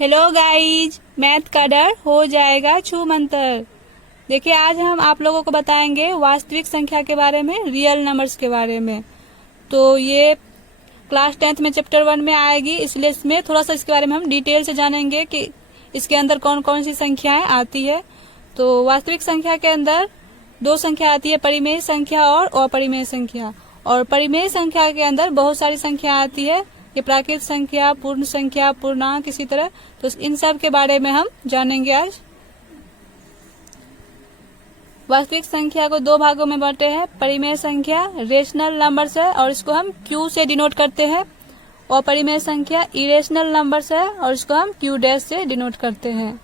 Hello guys, math का डर हो जाएगा छू मंतर। देखिए, आज हम आप लोगों को बताएंगे वास्तविक संख्या के बारे में, रियल नंबर्स के बारे में। तो ये क्लास 10th में चैप्टर 1 में आएगी, इसलिए इसमें थोड़ा सा इसके बारे में हम डिटेल से जानेंगे कि इसके अंदर कौन कौन सी संख्याएं आती है। तो वास्तविक संख्या के अंदर दो संख्या आती है, परिमेय संख्या और अपरिमेय संख्या। और परिमेय संख्या के अंदर बहुत सारी संख्या आती है, ये प्राकृत संख्या, पूर्ण संख्या, पूर्णांक, इसी तरह। तो इन सब के बारे में हम जानेंगे आज। वास्तविक संख्या को दो भागों में बांटे हैं। परिमेय संख्या रेशनल नंबर्स है और इसको हम क्यू से डिनोट करते हैं। और परिमेय संख्या इरेशनल नंबर्स है और इसको हम क्यू डैश से डिनोट करते हैं।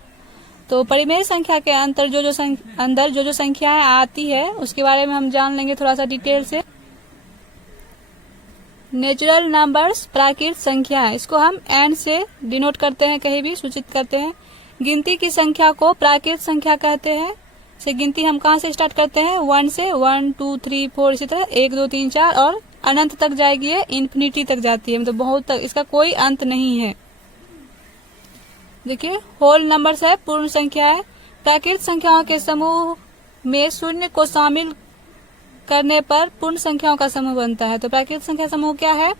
तो परिमेय संख्या के अंदर जो संख्याएं आती है उसके बारे में हम जान लेंगे थोड़ा सा डिटेल से। नेचुरल नंबर्स प्राकृत संख्या, इसको हम एन से डिनोट करते हैं, कहीं भी सूचित करते हैं। गिनती की संख्या को प्राकृत संख्या कहते हैं। से गिनती हम कहाँ से स्टार्ट करते हैं? 1 से 1 2 3 4 इसी तरह 1 2 3 4 और अनंत तक जाएगी, है इन्फिनिटी तक जाती है, मतलब बहुत तक, इसका कोई अंत नहीं है। देखिए, होल नंबर्स है पूर्ण संख्या है। प्राकृत संख्याओं के समूह में शून्य को शामिल करने पर पूर्ण संख्याओं का समूह बनता है। तो प्राकृत संख्या समूह क्या है?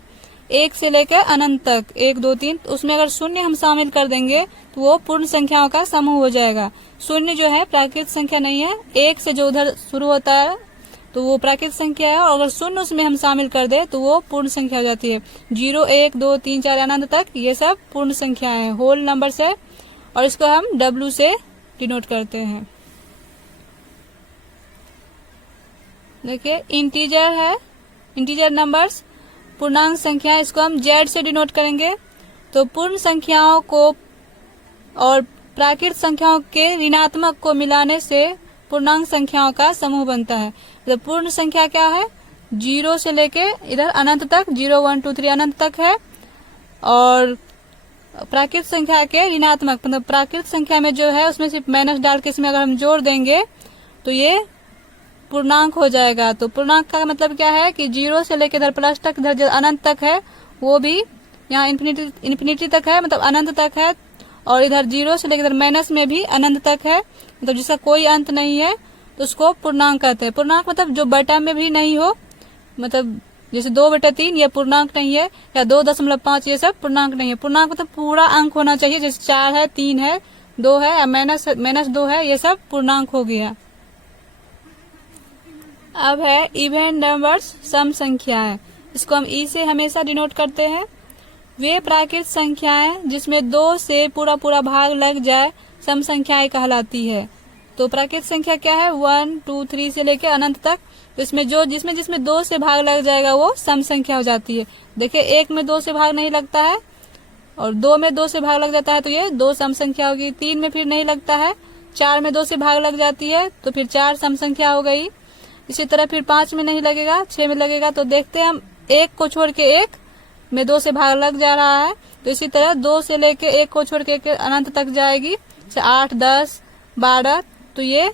1 से लेकर अनंत तक, 1 2 3, उसमें अगर शून्य हम शामिल कर देंगे तो वो पूर्ण संख्याओं का समूह हो जाएगा। शून्य जो है प्राकृत संख्या नहीं है, 1 से जो उधर शुरू होता है तो वो प्राकृत संख्या है, और अगर शून्य उसमें हम शामिल कर दे तो वो पूर्ण संख्या हो जाती है। 0 1 2 3 4 अनंत तक ये सब पूर्ण संख्या है, होल नंबर्स है, और इसको हम W से डिनोट करते हैं। देखिए, इंटीजर है, इंटीजर नंबर्स पूर्णांक संख्या, इसको हम Z से डिनोट करेंगे। तो पूर्ण संख्याओं को और प्राकृत संख्याओं के ऋणात्मक को मिलाने से पूर्णांक संख्याओं का समूह बनता है। तो पूर्ण संख्या क्या है? 0 से लेके इधर अनंत तक, 0 1 2 3 अनंत तक है। और प्राकृत संख्या के ऋणात्मक, मतलब प्राकृत संख्या में जो है उसमें सिर्फ माइनस डाल के इसमें अगर हम जोड़ देंगे तो ये पूर्णांक हो जाएगा। तो पूर्णांक का मतलब क्या है कि 0 से लेकर इधर प्लस तक, इधर जो अनंत तक है वो भी यहाँ इन्फिनिटी तक है, मतलब अनंत तक है। और इधर 0 से लेकर इधर माइनस में भी अनंत तक है, मतलब जिसका कोई अंत नहीं है, तो उसको पूर्णांक कहते हैं। पूर्णांक मतलब जो बटा में भी नहीं हो, मतलब जैसे 2/3 ये पूर्णांक नहीं है, या 2.5 ये सब पूर्णांक नहीं है। पूर्णांक मतलब पूरा अंक होना चाहिए, जैसे 4 है, 3 है, 2 है, या माइनस 2 है, ये सब पूर्णांक हो गया। अब है इवन नंबर्स, सम संख्याएं, इसको हम ई से हमेशा डिनोट करते हैं। वे प्राकृत संख्याएं जिसमें 2 से पूरा भाग लग जाए सम संख्याएं कहलाती है। तो प्राकृत संख्या क्या है? 1 2 3 से लेकर अनंत तक। तो इसमें जिसमें 2 से भाग लग जाएगा वो सम संख्या हो जाती है। देखिए, 1 में 2 से भाग नहीं लगता है, और 2 में 2 से भाग लग जाता है तो ये 2 सम संख्या होगी। 3 में फिर नहीं लगता है, 4 में 2 से भाग लग जाती है तो फिर 4 सम संख्या हो गई। इसी तरह फिर 5 में नहीं लगेगा, 6 में लगेगा। तो देखते हैं हम, 1 को छोड़ के 1 में 2 से भाग लग जा रहा है, तो इसी तरह 2 से लेके 1 को छोड़ के अनंत तक जाएगी, 8 10 12, तो ये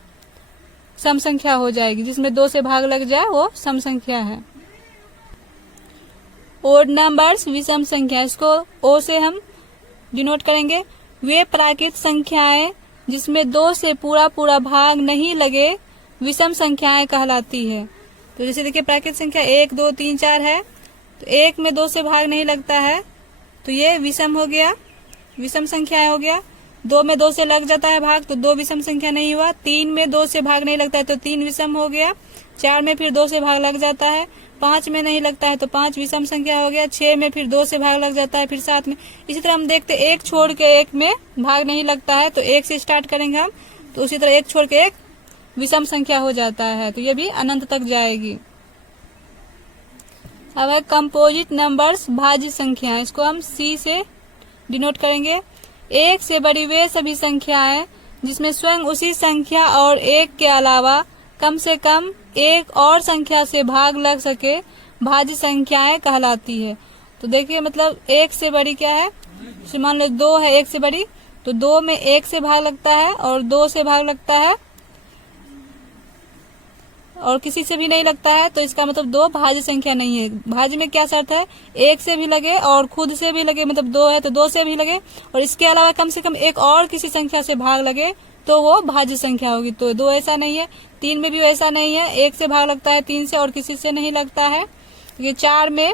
सम संख्या हो जाएगी। जिसमें 2 से भाग लग जाए वो सम संख्या है। ओड नंबर्स, विषम संख्या, इसको ओ से हम डिनोट करेंगे। वे प्राकृत संख्याएं जिसमें 2 से पूरा भाग नहीं लगे विषम संख्याएं कहलाती है। तो जैसे देखिए, प्राकृत संख्या 1 2 3 4 है, तो 1 में 2 से भाग नहीं लगता है तो ये विषम हो गया, विषम संख्याएं हो गया। 2 में 2 से लग जाता है भाग तो 2 विषम संख्या नहीं हुआ। 3 में 2 से भाग नहीं लगता है तो 3 विषम हो गया। 4 में फिर 2 से भाग लग जाता है, 5 में नहीं लगता है तो 5 विषम संख्या हो गया। 6 में फिर 2 से भाग लग जाता है, फिर 7 में। इसी तरह हम देखते 1 छोड़ के 1 में भाग नहीं लगता है तो 1 से स्टार्ट करेंगे हम, तो उसी तरह 1 छोड़ के 1 विषम संख्या हो जाता है, तो ये भी अनंत तक जाएगी। अब है कंपोजिट नंबर्स, भाज्य संख्या, इसको हम सी से डिनोट करेंगे। 1 से बड़ी वे सभी संख्याएं जिसमें स्वयं उसी संख्या और 1 के अलावा कम से कम एक और संख्या से भाग लग सके भाज्य संख्याएं कहलाती है। तो देखिए, मतलब 1 से बड़ी क्या है? मान लो 2 है 1 से बड़ी, तो 2 में 1 से भाग लगता है और 2 से भाग लगता है, और किसी से भी नहीं लगता है तो इसका मतलब 2 भाज्य संख्या नहीं है। भाज्य में क्या शर्त है, 1 से भी लगे और खुद से भी लगे, मतलब 2 है तो 2 से भी लगे और इसके अलावा कम से कम एक और किसी संख्या से भाग लगे तो वो भाज्य संख्या होगी। तो 2 ऐसा नहीं है, 3 में भी वैसा नहीं है, 1 से भाग लगता है 3 से और किसी से नहीं लगता है। ये 4 में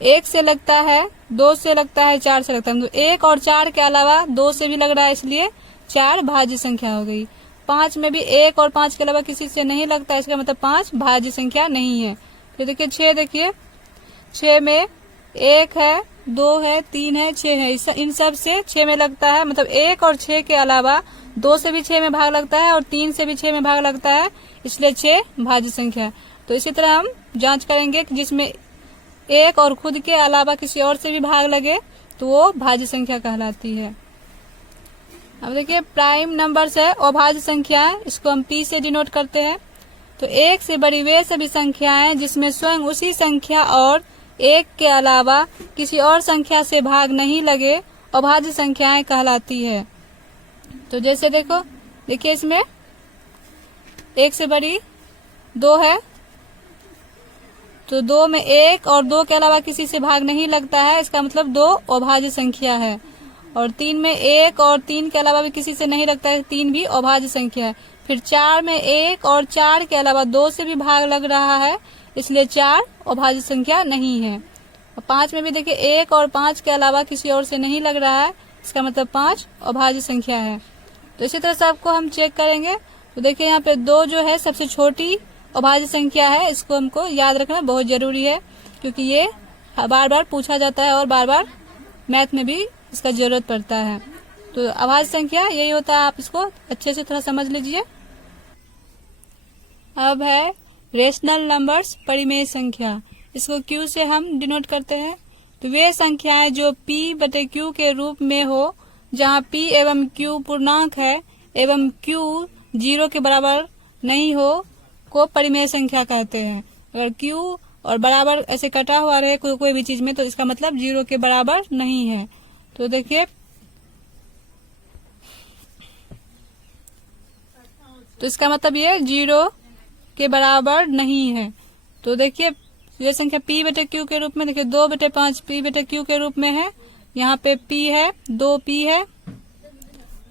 1 से लगता है, 2 से लगता है, 4 से लगता है, मतलब 1 और 4 के अलावा 2 से भी लग रहा है, इसलिए 4 भाज्य संख्या हो गई। 5 में भी 1 और 5 के अलावा किसी से नहीं लगता है, इसका मतलब 5 भाज्य संख्या नहीं है। फिर देखिए 6, देखिए 6 में 1 है, 2 है, 3 है, 6 है, इन सब से 6 में लगता है, मतलब 1 और 6 के अलावा 2 से भी 6 में भाग लगता है और 3 से भी 6 में भाग लगता है, इसलिए 6 भाज्य संख्या है। तो इसी तरह हम जांच करेंगे कि जिसमें 1 और खुद के अलावा किसी और से भी भाग लगे तो वो भाज्य संख्या कहलाती है। अब देखिए प्राइम नंबर्स है अभाज्य संख्याएं, इसको हम P से डिनोट करते हैं। तो 1 से बड़ी वे सभी संख्याएं जिसमें स्वयं उसी संख्या और 1 के अलावा किसी और संख्या से भाग नहीं लगे अभाज्य संख्याएं कहलाती है। तो जैसे देखो, देखिए इसमें 1 से बड़ी 2 है तो 2 में 1 और 2 के अलावा किसी से भाग नहीं लगता है, इसका मतलब 2 अभाज्य संख्या है। और 3 में 1 और 3 के अलावा भी किसी से नहीं लगता है, 3 भी अभाज्य संख्या है। फिर 4 में 1 और 4 के अलावा 2 से भी भाग लग रहा है, इसलिए 4 अभाज्य संख्या नहीं है। और 5 में भी देखिए 1 और 5 के अलावा किसी और से नहीं लग रहा है, इसका मतलब 5 अभाज्य संख्या है। तो इसी तरह से आपको हम चेक करेंगे। तो देखिए यहाँ पे 2 जो है सबसे छोटी अभाज्य संख्या है, इसको हमको याद रखना बहुत जरूरी है क्योंकि ये बार बार पूछा जाता है और बार बार मैथ में भी इसका जरूरत पड़ता है। तो अभाज्य संख्या यही होता है, आप इसको अच्छे से थोड़ा समझ लीजिए। अब है रेशनल नंबर्स परिमेय संख्या, इसको Q से हम डिनोट करते हैं। तो वे संख्याएं जो P/Q के रूप में हो, जहां P एवं Q पूर्णांक है एवं Q 0 के बराबर नहीं हो, को परिमेय संख्या कहते हैं। अगर Q और बराबर ऐसे कटा हुआ रहे कोई भी चीज में तो इसका मतलब 0 के बराबर नहीं है। तो देखिए, तो इसका मतलब ये 0 के बराबर नहीं है। तो देखिए ये संख्या P/Q के रूप में, देखिए 2/5 P/Q के रूप में है। यहाँ पे P है, 2P है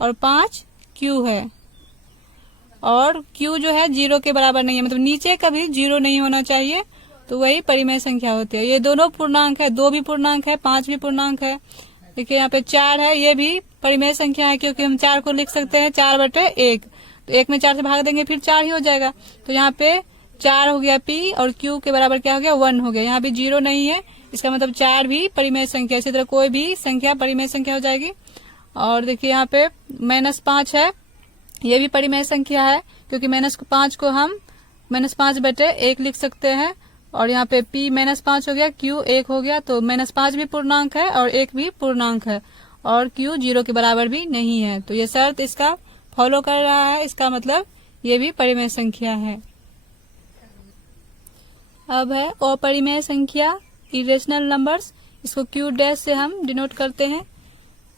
और 5 Q है। और Q जो है 0 के बराबर नहीं है, मतलब नीचे कभी 0 नहीं होना चाहिए, तो वही परिमेय संख्या होती है। ये दोनों पूर्णांक है, 2 भी पूर्णांक है, 5 भी पूर्णांक है। देखिए यहाँ पे 4 है, ये भी परिमेय संख्या है क्योंकि हम 4 को लिख सकते हैं 4/1। तो 1 में 4 से भाग देंगे फिर 4 ही हो जाएगा। तो यहाँ पे 4 हो गया P और Q के बराबर क्या हो गया 1 हो गया। यहाँ भी 0 नहीं है, इसका मतलब 4 भी परिमेय संख्या। इसी तरह कोई भी संख्या परिमेय संख्या हो जाएगी। और देखिए यहाँ पे -5 है, ये भी परिमेय संख्या है क्योंकि -5 को हम -5/1 लिख सकते हैं। और यहाँ पे P -5 हो गया, Q 1 हो गया, तो -5 भी पूर्णांक है और 1 भी पूर्णांक है और Q 0 के बराबर भी नहीं है। तो ये शर्त इसका फॉलो कर रहा है, इसका मतलब ये भी परिमेय संख्या है। अब है अपरिमेय संख्या इरेशनल नंबर्स, इसको Q' से हम डिनोट करते हैं।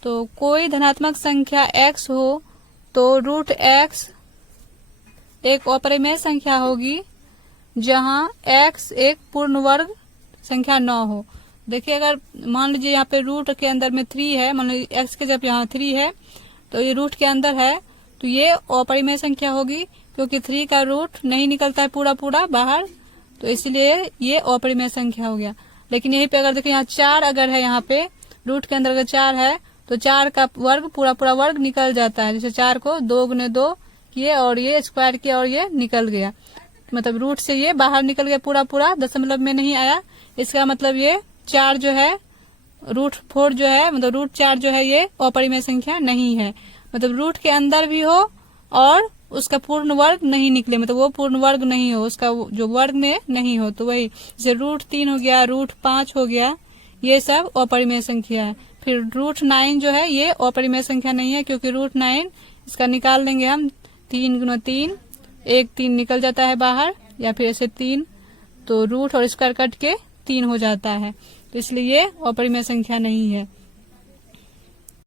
तो कोई धनात्मक संख्या x हो तो √x एक अपरिमेय संख्या होगी जहां x एक पूर्ण वर्ग संख्या न हो। देखिए अगर मान लीजिए यहाँ पे रूट के अंदर में 3 है, मान लीजिए x के जब यहाँ 3 है तो ये रूट के अंदर है, तो ये अपरिमेय संख्या होगी क्योंकि 3 का रूट नहीं निकलता है पूरा पूरा बाहर, तो इसलिए ये अपरिमेय संख्या हो गया। लेकिन यहीं पे अगर देखिए यहाँ 4 अगर है, यहाँ पे रूट के अंदर अगर 4 है तो 4 का वर्ग पूरा पूरा वर्ग निकल जाता है। जैसे 4 को 2 गुने 2 किए और ये स्क्वायर किया और ये निकल गया, मतलब रूट से ये बाहर निकल गया पूरा पूरा, दशमलव में नहीं आया। इसका मतलब ये 4 जो है √4 जो है, मतलब √4 जो है ये अपरिमेय संख्या नहीं है। मतलब रूट के अंदर भी हो और उसका पूर्ण वर्ग नहीं निकले, मतलब वो पूर्ण वर्ग नहीं हो, उसका जो वर्ग में नहीं हो, तो वही जैसे √3 हो गया, √5 हो गया, ये सब अपरिमेय संख्या है। फिर √9 जो है ये अपरिमेय संख्या नहीं है क्योंकि √9 इसका निकाल लेंगे हम 3 गुना 3, 1 3 निकल जाता है बाहर, या फिर ऐसे 3 तो रूट और स्क्वायर कट के 3 हो जाता है, तो इसलिए ये अपरिमेय संख्या नहीं है।